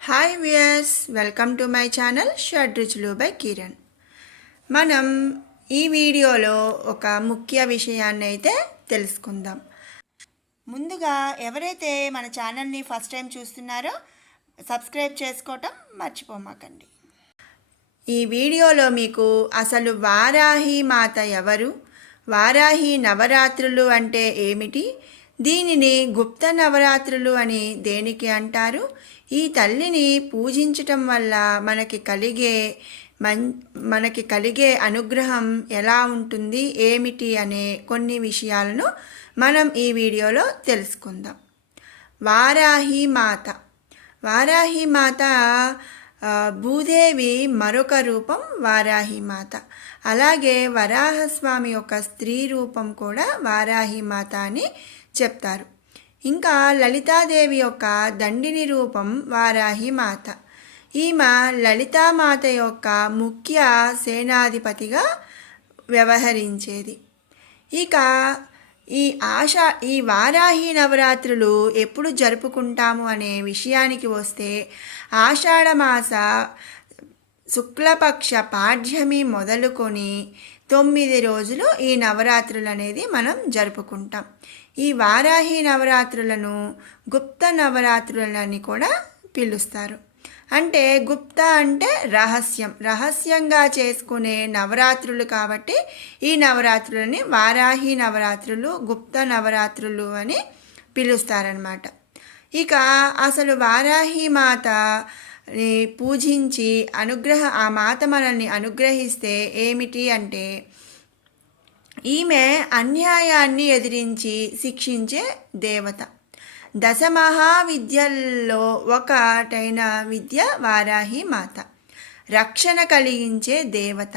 Hi viewers, welcome to my channel Shadruchulu by Kiran. మనం ఈ వీడియోలో ఒక ముఖ్య విషయాన్ని అయితే తెలుసుకుందాం. ముందుగా ఎవరైతే మన ఛానల్ని ఫస్ట్ టైం చూస్తున్నారో సబ్స్క్రైబ్ చేసుకోవటం మర్చిపోమాకండి. ఈ వీడియోలో మీకు అసలు వారాహి మాత ఎవరు, వారాహి నవరాత్రులు అంటే ఏమిటి, దీనిని గుప్త నవరాత్రులు అని దేనికి అంటారు, ఈ తల్లిని పూజించటం వల్ల మనకి కలిగే అనుగ్రహం ఎలా ఉంటుంది, ఏమిటి అనే కొన్ని విషయాలను మనం ఈ వీడియోలో తెలుసుకుందాం. వారాహి మాత. వారాహి మాత భూదేవి మరొక రూపం వారాహి మాత. అలాగే వరాహస్వామి యొక్క స్త్రీ రూపం కూడా వారాహి మాత అని చెప్తారు. ఇంకా లలితాదేవి యొక్క దండిని రూపం వారాహి మాత. ఈమె లలితామాత యొక్క ముఖ్య సేనాధిపతిగా వ్యవహరించేది. ఇక ఈ వారాహి నవరాత్రులు ఎప్పుడు జరుపుకుంటాము అనే విషయానికి వస్తే, ఆషాఢమాస శుక్లపక్ష పాడ్యమి మొదలుకొని 9 రోజులు ఈ నవరాత్రులు అనేది మనం జరుపుకుంటాం. ఈ వారాహి నవరాత్రులను గుప్త నవరాత్రులని కూడా పిలుస్తారు. అంటే గుప్త అంటే రహస్యంగా చేసుకునే నవరాత్రులు కాబట్టి ఈ నవరాత్రులని వారాహి నవరాత్రులు, గుప్త నవరాత్రులు అని పిలుస్తారనమాట. ఇక అసలు వారాహి మాత పూజించి ఆ మాత మనల్ని అనుగ్రహిస్తే ఏమిటి అంటే, ఈమె అన్యాయాన్ని ఎదిరించి శిక్షించే దేవత. దశమహావిద్యల్లో ఒకటైన విద్య వారాహి మాత. రక్షణ కలిగించే దేవత.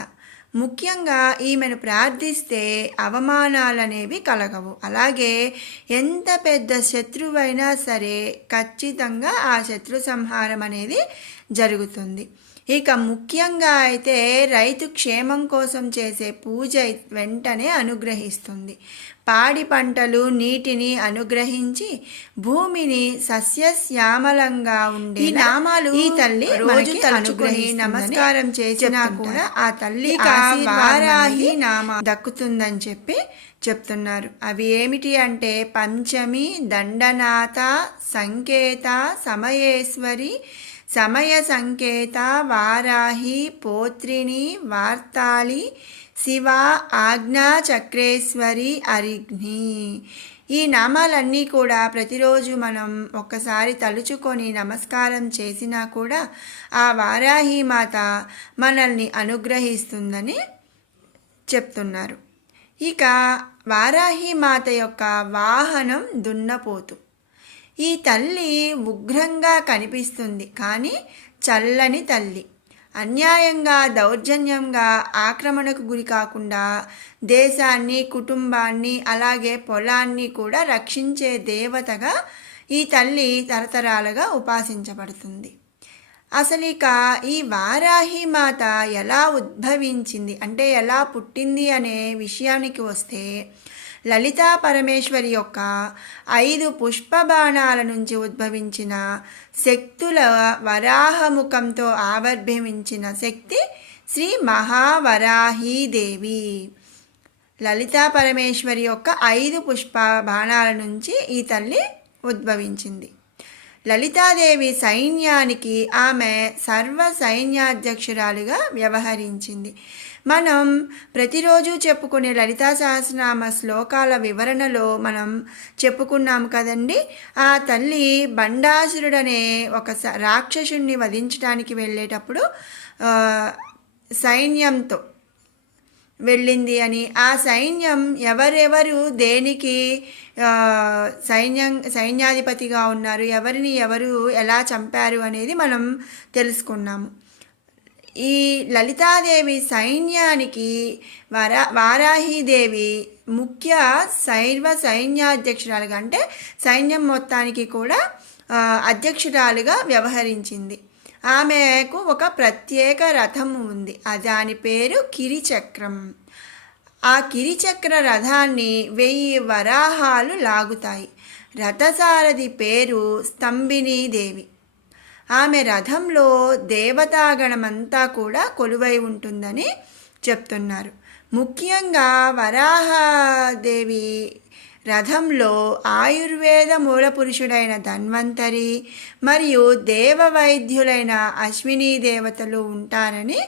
ముఖ్యంగా ఈమెను ప్రార్థిస్తే అవమానాలనేవి కలగవు. అలాగే ఎంత పెద్ద శత్రువైనా సరే ఖచ్చితంగా ఆ శత్రు సంహారం అనేది జరుగుతుంది. ఇక ముఖ్యంగా అయితే రైతు క్షేమం కోసం చేసే పూజ వెంటనే అనుగ్రహిస్తుంది. పాడి పంటలు, నీటిని అనుగ్రహించి భూమిని సస్యశ్యామలంగా ఉండే నామాలు ఈ తల్లి రోజు తలుచుకొని నమస్కారం చేసినా కూడా ఆ తల్లి వారాహి నామా దక్కుతుందని చెప్తున్నారు. అవి ఏమిటి అంటే పంచమి, దండనాథ, సంకేత, సమయేశ్వరి, సమయ సంకేత, వారాహి, పోత్రిని, వార్తాళి, శివ, ఆజ్ఞా చక్రేశ్వరి, అరిఘ్ని. ఈ నామాలన్నీ కూడా ప్రతిరోజు మనం ఒక్కసారి తలుచుకొని నమస్కారం చేసినా కూడా ఆ వారాహి మాత మనల్ని అనుగ్రహిస్తుందని చెప్తున్నారు. ఇక వారాహి మాత యొక్క వాహనం దున్నపోతు. ఈ తల్లి ఉగ్రంగా కనిపిస్తుంది, కానీ చల్లని తల్లి. అన్యాయంగా, దౌర్జన్యంగా ఆక్రమణకు గురి కాకుండా దేశాన్ని, కుటుంబాన్ని, అలాగే పొలాన్ని కూడా రక్షించే దేవతగా ఈ తల్లి తరతరాలుగా ఉపాసించబడుతుంది. అసలు ఇక ఈ వారాహి మాత ఎలా ఉద్భవించింది అంటే ఎలా పుట్టింది అనే విషయానికి వస్తే, లలితా పరమేశ్వరి యొక్క 5 పుష్పబాణాల నుంచి ఉద్భవించిన శక్తుల వరాహముఖంతో ఆవిర్భవించిన శక్తి శ్రీ మహావరాహీదేవి. లలితా పరమేశ్వరి యొక్క 5 పుష్ప బాణాల నుంచి ఈ తల్లి ఉద్భవించింది. లలితాదేవి సైన్యానికి ఆమె సర్వ సైన్యాధ్యక్షురాలుగా వ్యవహరించింది. మనం ప్రతిరోజు చెప్పుకునే లలితా సహస్రనామ శ్లోకాల వివరణలో మనం చెప్పుకున్నాము కదండి. ఆ తల్లి బండాసురుడనే ఒక రాక్షసుణ్ణి వధించడానికి వెళ్ళేటప్పుడు సైన్యంతో వెళ్ళింది అని, ఆ సైన్యం ఎవరెవరు దేనికి సైన్యాధిపతిగా ఉన్నారు, ఎవరు ఎలా చంపారు అనేది మనం తెలుసుకున్నాము. ఈ లలితాదేవి సైన్యానికి వారాహీదేవి ముఖ్య సైన్యాధ్యక్షురాలుగా, అంటే సైన్యం మొత్తానికి కూడా అధ్యక్షురాలుగా వ్యవహరించింది. ఆమెకు ఒక ప్రత్యేక రథం ఉంది, దాని పేరు కిరిచక్రం. ఆ కిరిచక్ర రథాన్ని 1000 వరాహాలు లాగుతాయి. రథసారథి పేరు స్తంభినీదేవి. ఆమె రథంలో దేవతాగణమంతా కూడా కొలువై ఉంటుందని చెప్తున్నారు. ముఖ్యంగా వరాహదేవి రథంలో ఆయుర్వేద మూలపురుషుడైన ధన్వంతరి మరియు దేవవైద్యులైన అశ్విని దేవతలు ఉంటారని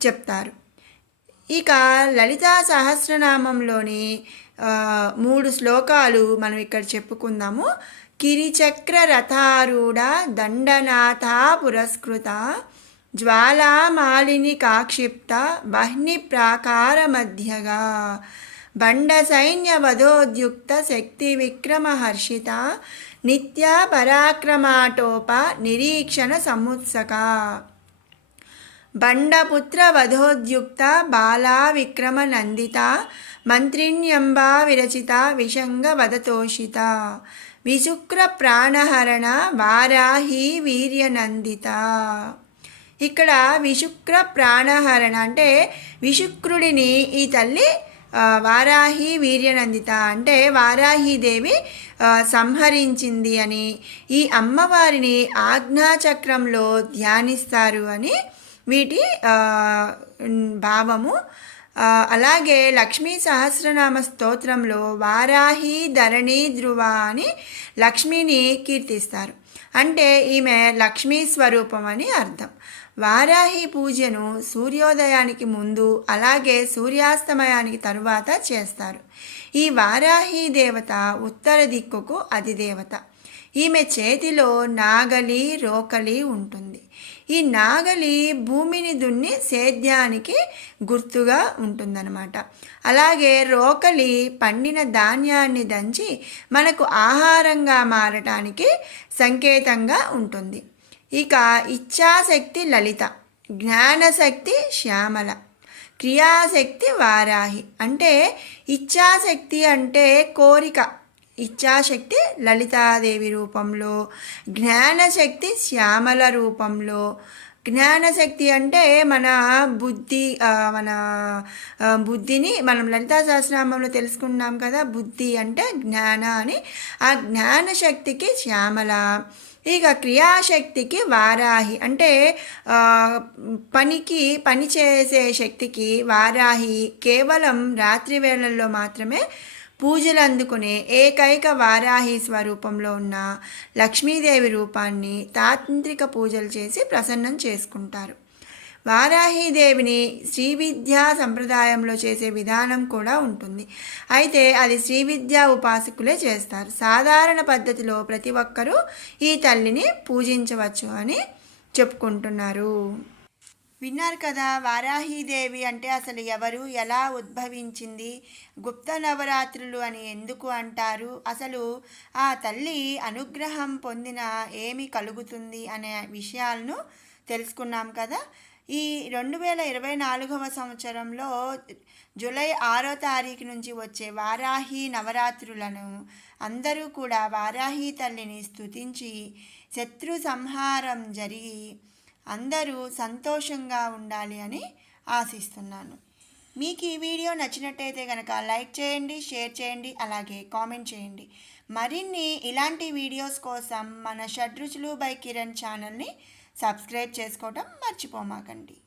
చెప్తారు. ఇక లలితా సహస్రనామంలోని 3 శ్లోకాలు మనం ఇక్కడ చెప్పుకుందాము. కిరిచక్ర రథారూఢ దండనాథ పురస్కృత జ్వాలామాలిని కాక్షిప్త వహ్ని ప్రాకార మధ్యగా బండ సైన్య వధోద్యుక్త శక్తి విక్రమ హర్షిత నిత్య పరాక్రమాటోప నిరీక్షణ సముత్సక బండపుత్ర వధోద్యుక్త బాలా విక్రమ నందిత మంత్రిణ్యంబా విరచిత విషంగ వదతోషిత విశుక్ర ప్రాణహరణ వారాహి వీర్యనందిత. ఇక్కడ విశుక్ర ప్రాణహరణ అంటే విశుక్రుడిని ఈ తల్లి వారాహి వీర్యనందిత అంటే వారాహిదేవి సంహరించింది అని, ఈ అమ్మవారిని ఆజ్ఞాచక్రంలో ధ్యానిస్తారు అని వీటి భావము. అలాగే లక్ష్మీ సహస్రనామ స్తోత్రంలో వారాహి ధరణి ధ్రువ అని లక్ష్మిని కీర్తిస్తారు. అంటే ఈమె లక్ష్మీ స్వరూపం అని అర్థం. వారాహి పూజను సూర్యోదయానికి ముందు అలాగే సూర్యాస్తమయానికి తరువాత చేస్తారు. ఈ వారాహి దేవత ఉత్తర దిక్కుకు అధిదేవత. ఈమె చేతిలో నాగలి రోకలి ఉంటుంది. ఈ నాగలి భూమిని దున్ని సేద్యానికి గుర్తుగా ఉంటుందన్నమాట. అలాగే రోకలి పండిన ధాన్యాన్ని దంచి మనకు ఆహారంగా మారటానికి సంకేతంగా ఉంటుంది. ఇక ఇచ్ఛాశక్తి లలిత, జ్ఞానశక్తి శ్యామల, క్రియాశక్తి వారాహి. అంటే ఇచ్ఛాశక్తి అంటే కోరిక, ఇచ్ఛాశక్తి లలితాదేవి రూపంలో, జ్ఞానశక్తి శ్యామల రూపంలో. జ్ఞానశక్తి అంటే మన బుద్ధిని మనం లలితా సహస్రనామంలో తెలుసుకున్నాం కదా, బుద్ధి అంటే జ్ఞాన అని. ఆ జ్ఞానశక్తికి శ్యామల. ఇక క్రియాశక్తికి వారాహి అంటే పని చేసే శక్తికి వారాహి. కేవలం రాత్రి వేళల్లో మాత్రమే పూజలు అందుకునే ఏకైక వారాహి స్వరూపంలో ఉన్న లక్ష్మీదేవి రూపాన్ని తాంత్రిక పూజలు చేసి ప్రసన్నం చేసుకుంటారు. వారాహీదేవిని శ్రీ విద్యా సంప్రదాయంలో చేసే విధానం కూడా ఉంటుంది. అయితే అది శ్రీ విద్యా ఉపాసకులే చేస్తారు. సాధారణ పద్ధతిలో ప్రతి ఒక్కరూ ఈ తల్లిని పూజించవచ్చు అని చెప్పుకుంటున్నారు. విన్నారు కదా, వారాహీదేవి అంటే అసలు ఎవరు, ఎలా ఉద్భవించింది, గుప్త నవరాత్రులు అని ఎందుకు అంటారు, అసలు ఆ తల్లి అనుగ్రహం పొందిన ఏమి కలుగుతుంది అనే విషయాలను తెలుసుకున్నాం కదా. ఈ 2024 సంవత్సరంలో జూలై 6వ తారీఖు నుంచి వచ్చే వారాహి నవరాత్రులను అందరూ కూడా వారాహి తల్లిని స్తుతించి శత్రు సంహారం జరిగి అందరూ సంతోషంగా ఉండాలి అని ఆశిస్తున్నాను. మీకు ఈ వీడియో నచ్చినట్టయితే కనుక లైక్ చేయండి, షేర్ చేయండి, అలాగే కామెంట్ చేయండి. మరిన్ని ఇలాంటి వీడియోస్ కోసం మన షడ్రుచులు బై కిరణ్ ఛానల్ని సబ్స్క్రైబ్ చేసుకోవటం మర్చిపోమాకండి.